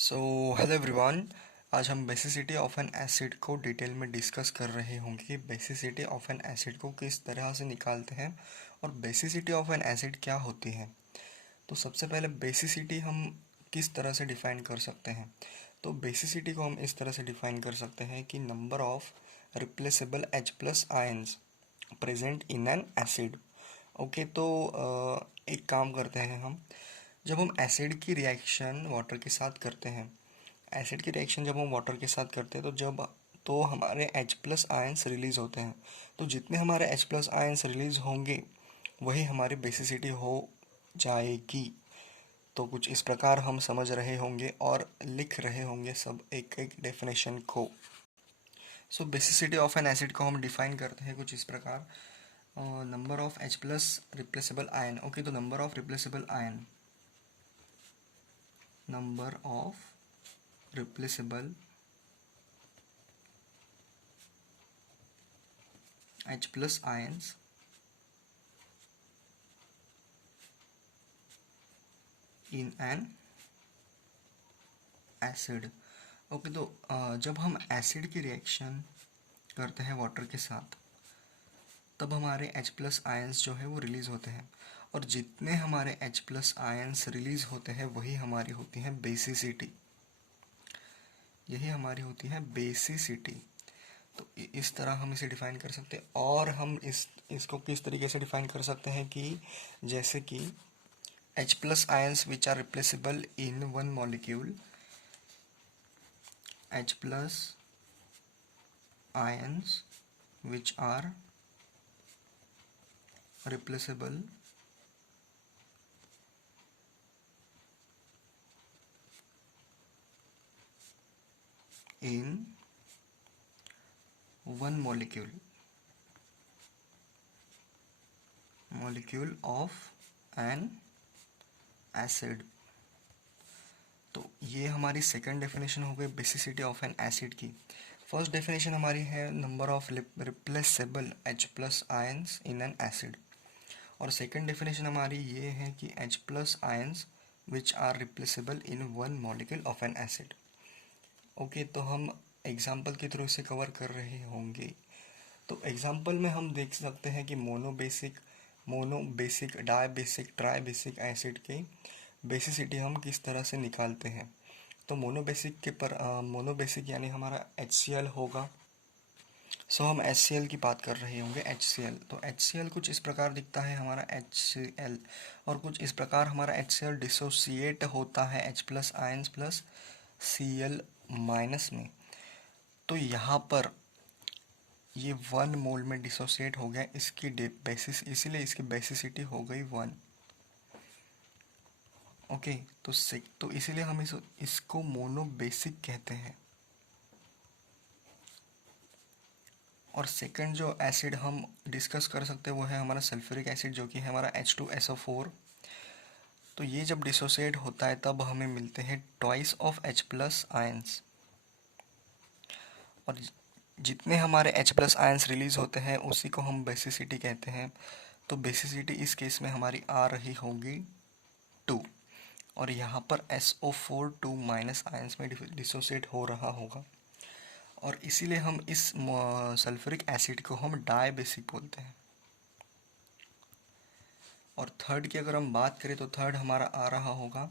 So hello everyone. आज हम basicity of an acid को डिटेल में डिस्कस कर रहे होंगे कि बेसिसिटी ऑफ एन एसिड को किस तरह से निकालते हैं और बेसिसिटी ऑफ एन एसिड क्या होती है। तो सबसे पहले बेसिसिटी हम किस तरह से डिफाइन कर सकते हैं। तो बेसिसिटी को हम इस तरह से डिफाइन कर सकते हैं कि number of replaceable H plus ions present in an acid. Okay, तो एक काम करते हैं हम। जब हम एसिड की रिएक्शन वाटर के साथ करते हैं, एसिड की रिएक्शन जब हम वाटर के साथ करते हैं तो हमारे H प्लस आयंस रिलीज होते हैं। तो जितने हमारे H प्लस आयंस रिलीज होंगे वही हमारी बेसिसिटी हो जाएगी। तो कुछ इस प्रकार हम समझ रहे होंगे और लिख रहे होंगे सब एक एक डेफिनेशन को। So basicity of an acid को हम डिफाइन करते हैं कुछ इस प्रकार। Number of H plus replaceable ion. Okay, तो number of replaceable ion, number of replaceable H plus ions in an acid। Okay, तो जब हम एसिड की रिएक्शन करते हैं वाटर के साथ तब हमारे H प्लस आयंस जो है वो रिलीज होते हैं, और जितने हमारे H प्लस आयंस रिलीज होते हैं वही हमारी होती है बेसिसिटी। यही हमारी होती है बेसिसिटी। तो इस तरह हम इसे डिफाइन कर सकते हैं। और हम इसको किस तरीके से डिफाइन कर सकते हैं कि जैसे कि H plus ions which are replaceable in one molecule, H plus ions which are replaceable in one molecule of an acid। तो ये हमारी सेकंड डेफिनेशन हो गई बेसिसिटी ऑफ एन एसिड की। फर्स्ट डेफिनेशन हमारी है number of replaceable H plus ions in an acid, और second definition हमारी ये है कि H plus ions which are replaceable in one molecule of an acid. Okay, तो हम एग्जाम्पल के थ्रू इसे कवर कर रहे होंगे। तो एग्जाम्पल में हम देख सकते हैं कि mono basic dye basic try basic acid के बेसिसिटी हम किस तरह से निकालते हैं। तो मोनो बेसिक यानी हमारा HCl होगा। सो हम HCl की बात कर रहे होंगे। HCl, तो HCl कुछ इस प्रकार दिखता है हमारा HCl, और कुछ इस प्रकार हमारा HCl डिसोसिएट होता है H plus ions plus Cl minus में। तो यहाँ पर ये 1 मोल में डिसोसिएट हो गया, इसकी बेसिस, इसीलिए इसकी बेसिसिटी हो गई 1। ओके, तो इसीलिए हम इसको मोनो बेसिक कहते हैं। और सेकंड जो एसिड हम डिस्कस कर सकते हैं वो है हमारा सल्फ्यूरिक एसिड, जो कि है हमारा H2SO4। तो ये जब डिसोसिएट होता है तब हमें मिलते हैं twice of H plus ions, और जितने हमारे H प्लस आयंस रिलीज होते हैं उसी को हम बेसिसिटी कहते हैं। तो बेसिसिटी इस केस में हमारी आ रही होगी 2, और यहाँ पर SO4 2 माइनस आयंस में डिसोसिएट हो रहा होगा, और इसीलिए हम इस सल्फ्यूरिक एसिड को हम डाई बेसिक बोलते हैं। और थर्ड की अगर हम बात करें तो थर्ड हमारा आ रहा होगा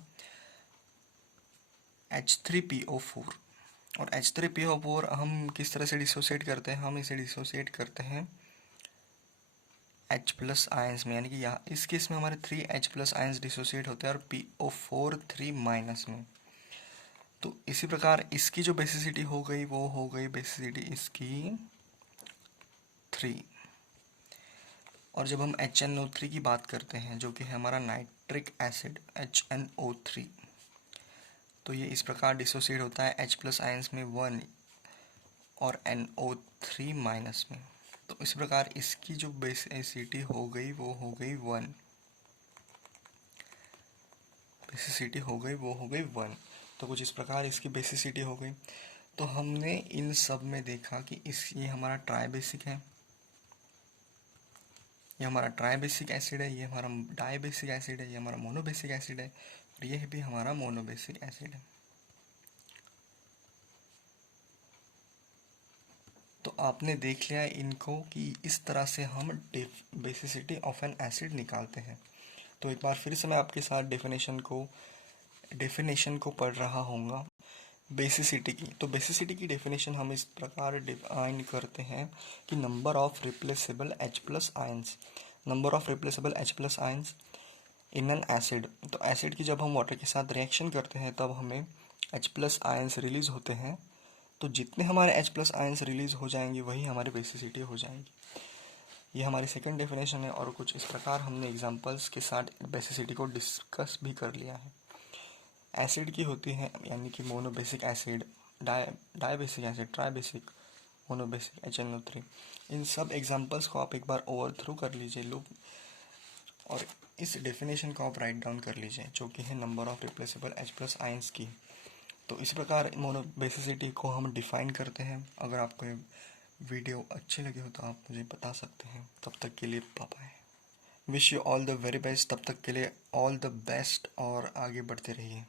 H3PO4। और H3PO4 हम किस तरह से डिसोसिएट करते हैं, हम इसे डिसोसिएट करते हैं H प्लस आयंस में, यानी कि यहाँ इस केस में हमारे 3 H प्लस आयंस डिसोसिएट होते हैं और PO4 3 माइनस में। तो इसी प्रकार इसकी जो बेसिसिटी हो गई वो हो गई बेसिसिटी इसकी 3। और जब हम HNO3 की बात करते हैं जो कि है हमारा नाइट्रिक एसिड HNO3, तो ये इस प्रकार डिसोसिएट होता है H प्लस आयंस में 1 और NO3 माइनस में। तो इस प्रकार इसकी जो बेसिसिटी हो गई वो हो गई 1। बेसिसिटी हो गई वो हो गई 1। तो कुछ इस प्रकार इसकी बेसिसिटी हो गई। तो हमने इन सब में देखा कि ये हमारा ट्राई बेसिक है, ये हमारा ट्राई बेसिक एसिड है, ये हमारा डाई बेसिक एसिड है, ये हमारा मोनो बेसिक एसिड है, और ये भी हमारा मोनो बेसिक एसिड है। तो आपने देख लिया इनको कि इस तरह से हम बेसिसिटी ऑफ एन एसिड निकालते हैं। तो एक बार फिर से मैं आपके साथ डेफिनेशन को पढ़ रहा हूँगा बेसिसिटी की। तो बेसिसिटी की डेफिनेशन हम इस प्रकार डिफाइन करते हैं कि number of replaceable H plus ions in an acid. तो एसिड की जब हम वाटर के साथ रिएक्शन करते हैं तब हमें H प्लस आयंस रिलीज होते हैं। तो जितने हमारे H प्लस आयंस रिलीज हो जाएंगे वही हमारी बेसिसिटी हो जाएंगी। ये हमारी सेकंड डेफिनेशन है और कुछ इस प्रकार हमने एग्जांपल्स के साथ बेसिसिटी को डिस्कस भी कर लिया है। एसिड की होती हैं यानी कि monobasic acid, dibasic acid, tribasic, monobasic HNO3। इन सब एग्जांपल्स को आप एक बार ओवर थ्रू कर लीजिए लूप, और इस डेफिनेशन को आप राइट डाउन कर लीजिए जो कि है number of replaceable H plus ions की। तो इस प्रकार मोनोबेसिसिटी को हम डिफाइन करते हैं। अगर आपको ये वीडियो अच्छी लगी हो तो आप मुझे बता सकते हैं। तब तक के लिए bye bye. Wish you all the very best. तब तक के लिए ऑल द बेस्ट और आगे बढ़ते रहिए।